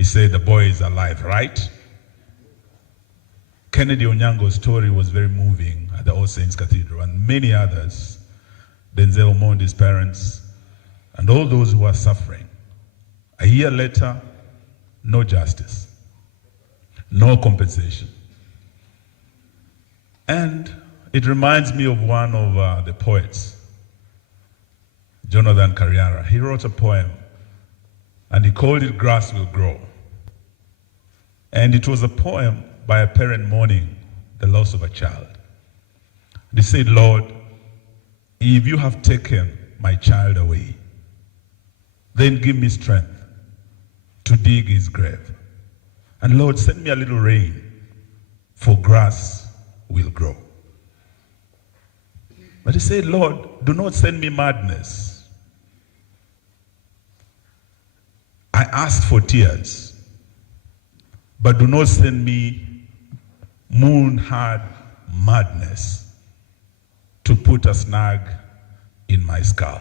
he said the boy is alive, right? Kennedy Onyango's story was very moving at the All Saints Cathedral, and many others. Denzel Omondi's parents, and all those who are suffering. A year later, no justice, no compensation. And it reminds me of one of the poets, Jonathan Carriara. He wrote a poem, and he called it Grass Will Grow. And it was a poem by a parent mourning the loss of a child. They said, Lord, if you have taken my child away, then give me strength to dig his grave. And Lord, send me a little rain, for grass will grow. But he said, Lord, do not send me madness. I asked for tears, but do not send me moon-hard madness to put a snag in my skull.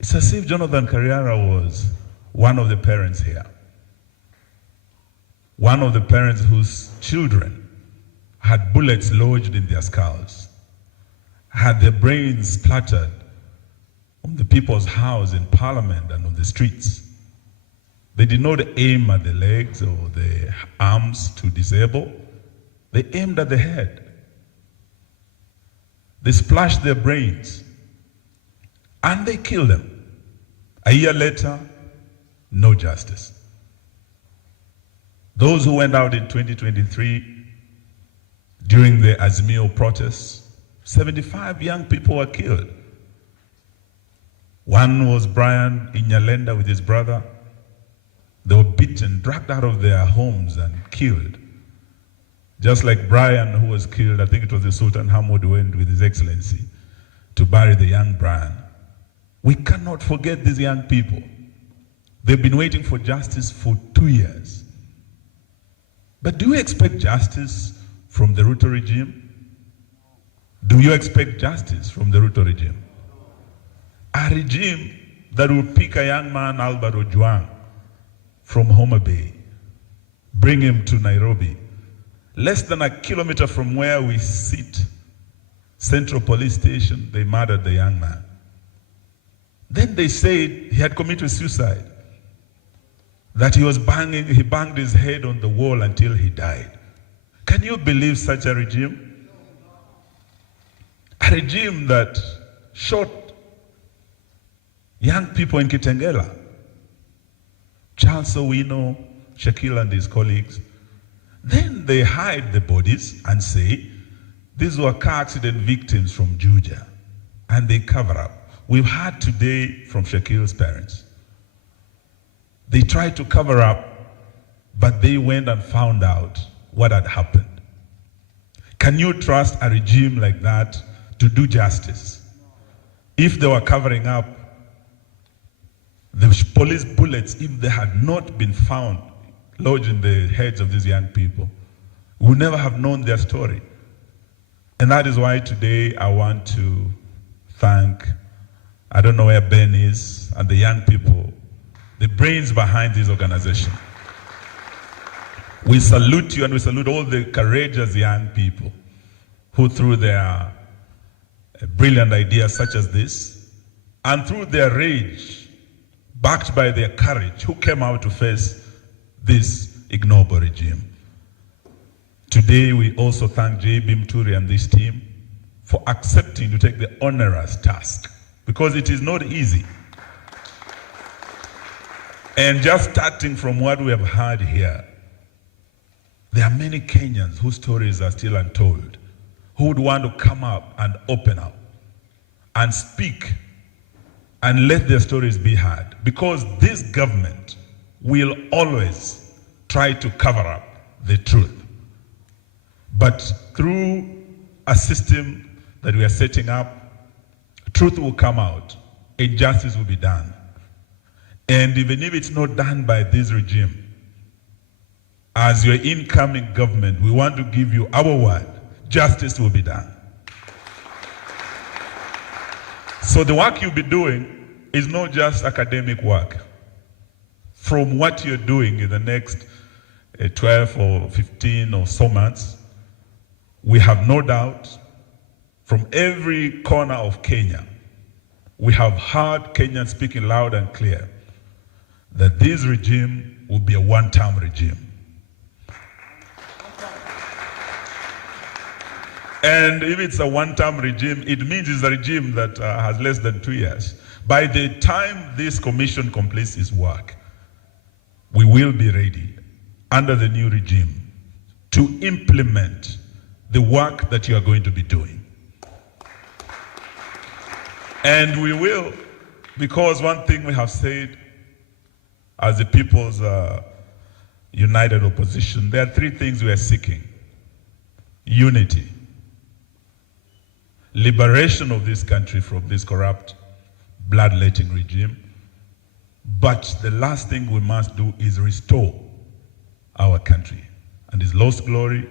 It's as if Jonathan Carriara was one of the parents here. One of the parents whose children had bullets lodged in their skulls, had their brains splattered on the people's house in Parliament and on the streets. They did not aim at the legs or the arms to disable. They aimed at the head. They splashed their brains and they killed them. A year later, no justice. Those who went out in 2023 during the Azimio protests, 75 young people were killed. One was Brian in Nyalenda with his brother. They were beaten, dragged out of their homes and killed. Just like Brian, who was killed, I think it was the Sultan Hamud went with His Excellency to bury the young Brian. We cannot forget these young people. They've been waiting for justice for 2 years. But do you expect justice from the Ruto regime? Do you expect justice from the Ruto regime? A regime that will pick a young man, Albert Ojwang, from Homa Bay, bring him to Nairobi, less than a kilometer from where we sit, Central Police Station, they murdered the young man. Then they said he had committed suicide, that he banged his head on the wall until he died. Can you believe such a regime? A regime that shot young people in Kitengela, Charles Owino, Shakil and his colleagues. Then they hide the bodies and say, these were car accident victims from Juja, and they cover up. We've heard today from Shakil's parents. They tried to cover up, but they went and found out what had happened. Can you trust a regime like that to do justice? If they were covering up, the police bullets, if they had not been found lodged in the heads of these young people, we would never have known their story. And that is why today I want to thank, I don't know where Ben is, and the young people, the brains behind this organization. We salute you, and we salute all the courageous young people who through their brilliant ideas such as this, and through their rage, backed by their courage, who came out to face this ignoble regime. Today, we also thank J.B. Muturi and this team for accepting to take the onerous task, because it is not easy. And just starting from what we have heard here, there are many Kenyans whose stories are still untold, who would want to come up and open up and speak and let their stories be heard, because this government will always try to cover up the truth. But through a system that we are setting up, truth will come out and justice will be done. And even if it's not done by this regime, as your incoming government, we want to give you our word, justice will be done. So the work you'll be doing is not just academic work. from what you're doing in the next 12 or 15 or so months, we have no doubt from every corner of Kenya, we have heard Kenyans speaking loud and clear that this regime will be a one-term regime. And if it's a one-term regime, it means it's a regime that has less than 2 years. By the time this commission completes its work, we will be ready under the new regime to implement the work that you are going to be doing. And we will, because one thing we have said as the People's United Opposition, there are three things we are seeking: unity, liberation of this country from this corrupt, bloodletting regime. But the last thing we must do is restore our country and its lost glory.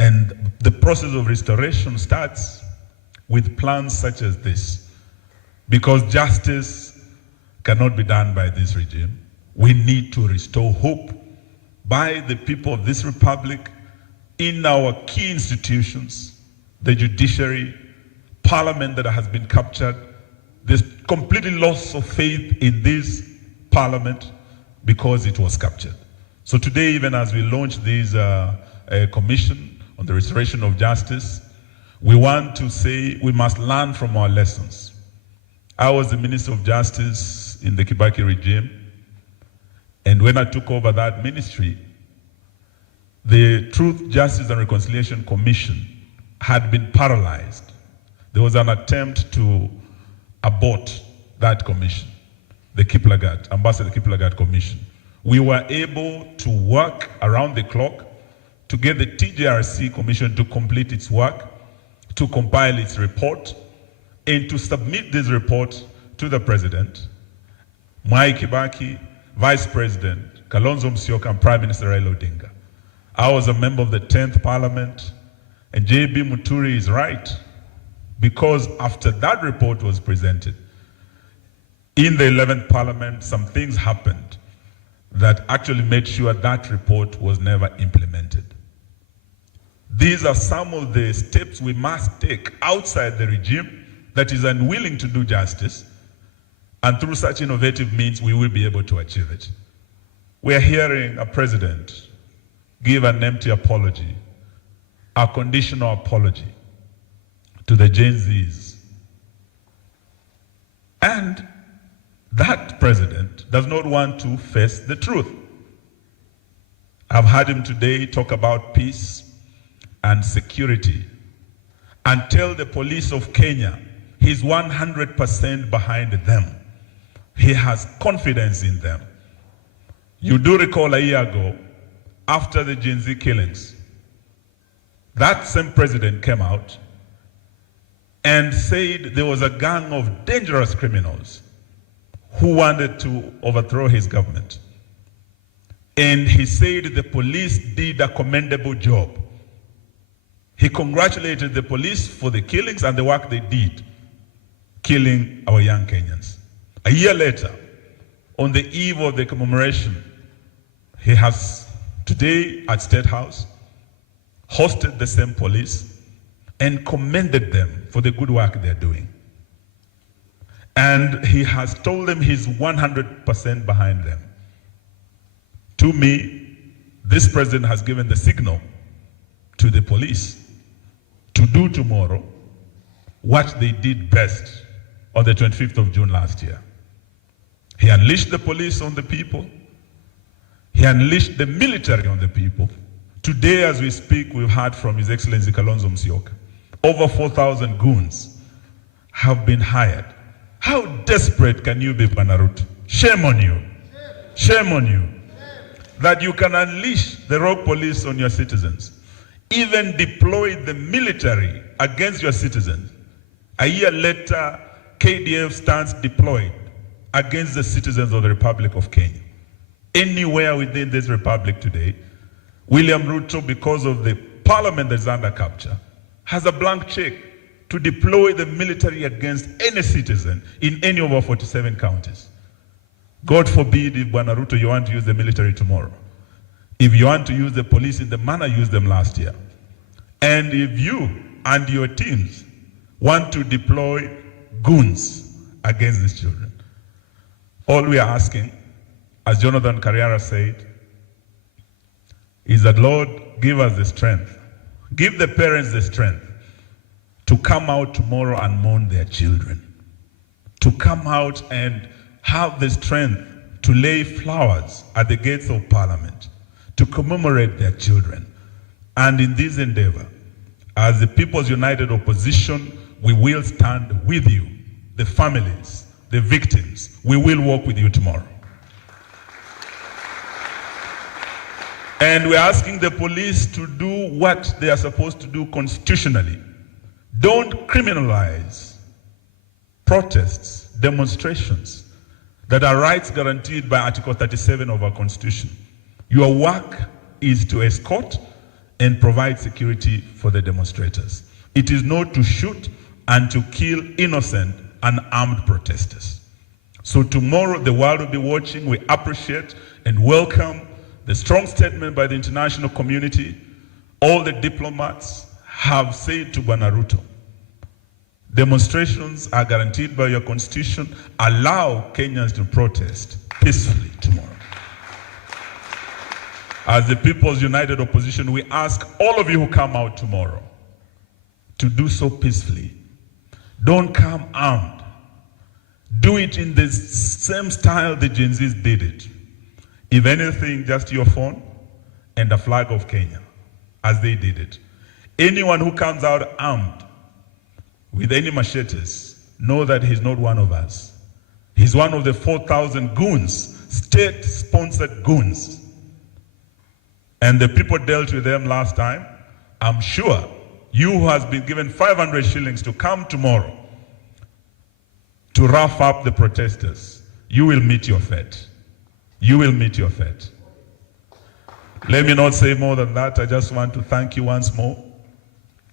And the process of restoration starts with plans such as this, because justice cannot be done by this regime. We need to restore hope by the people of this republic in our key institutions, the judiciary, parliament that has been captured. There's completely loss of faith in this parliament because it was captured. So today, even as we launch this commission on the restoration of justice, we want to say we must learn from our lessons. I was the Minister of Justice in the Kibaki regime, and when I took over that ministry, the Truth, Justice and Reconciliation Commission had been paralyzed. There was an attempt to abort that commission, the Ambassador Kiplagat Commission. We were able to work around the clock to get the TJRC Commission to complete its work, to compile its report, and to submit this report to the President, Mwai Kibaki, Vice President Kalonzo Musyoka, and Prime Minister Raila Odinga. I was a member of the 10th Parliament, and JB Muturi is right, because after that report was presented, in the 11th Parliament, some things happened that actually made sure that report was never implemented. These are some of the steps we must take outside the regime that is unwilling to do justice, and through such innovative means, we will be able to achieve it. We are hearing a president give an empty apology, a conditional apology to the Gen Zs. And that president does not want to face the truth. I've heard him today talk about peace and security and tell the police of Kenya he's 100% behind them. He has confidence in them. You do recall a year ago, after the Gen Z killings, that same president came out and said there was a gang of dangerous criminals who wanted to overthrow his government. And he said the police did a commendable job. He congratulated the police for the killings and the work they did, killing our young Kenyans. A year later, on the eve of the commemoration, he has today at State House hosted the same police and commended them for the good work they're doing. And he has told them he's 100% behind them. To me, this president has given the signal to the police to do tomorrow what they did best on the 25th of June last year. He unleashed the police on the people. He unleashed the military on the people. Today, as we speak, we've heard from His Excellency Kalonzo Musyoka. Over 4,000 goons have been hired. How desperate can you be, Banarut? Shame on you. Shame on you. That you can unleash the rogue police on your citizens. Even deploy the military against your citizens. A year later, KDF stands deployed against the citizens of the Republic of Kenya. Anywhere within this republic today, William Ruto, because of the parliament that's under capture, has a blank check to deploy the military against any citizen in any of our 47 counties. God forbid if Bwana Ruto you want to use the military tomorrow. If you want to use the police in the manner you used them last year. And if you and your teams want to deploy goons against these children, all we are asking, as Jonathan Carriera said, is that Lord, give us the strength. Give the parents the strength to come out tomorrow and mourn their children. To come out and have the strength to lay flowers at the gates of Parliament, to commemorate their children. And in this endeavor, as the People's United Opposition, we will stand with you, the families, the victims. We will walk with you tomorrow. And we're asking the police to do what they are supposed to do constitutionally. Don't criminalize protests, demonstrations that are rights guaranteed by Article 37 of our Constitution. Your work is to escort and provide security for the demonstrators. It is not to shoot and to kill innocent, unarmed protesters. So tomorrow the world will be watching. We appreciate and welcome the strong statement by the international community. All the diplomats have said to Bwana Ruto, demonstrations are guaranteed by your constitution. Allow Kenyans to protest peacefully tomorrow. As the People's United Opposition, we ask all of you who come out tomorrow to do so peacefully. Don't come armed. Do it in the same style the Gen Zs did it. If anything, just your phone and a flag of Kenya, as they did it. Anyone who comes out armed with any machetes, know that he's not one of us. He's one of the 4,000 goons, state-sponsored goons. And the people dealt with them last time. I'm sure you who has been given 500 shillings to come tomorrow to rough up the protesters, you will meet your fate. You will meet your fate. Let me not say more than that. I just want to thank you once more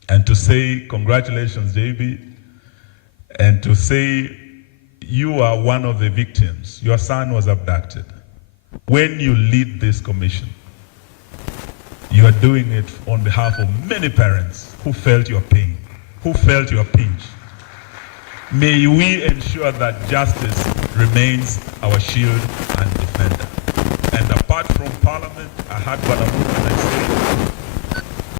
and to say congratulations, JB, and to say you are one of the victims. Your son was abducted. When you lead this commission, you are doing it on behalf of many parents who felt your pain, who felt your pinch. May we ensure that justice remains our shield and defender. And apart from Parliament, I had Bwana Ruto and I say,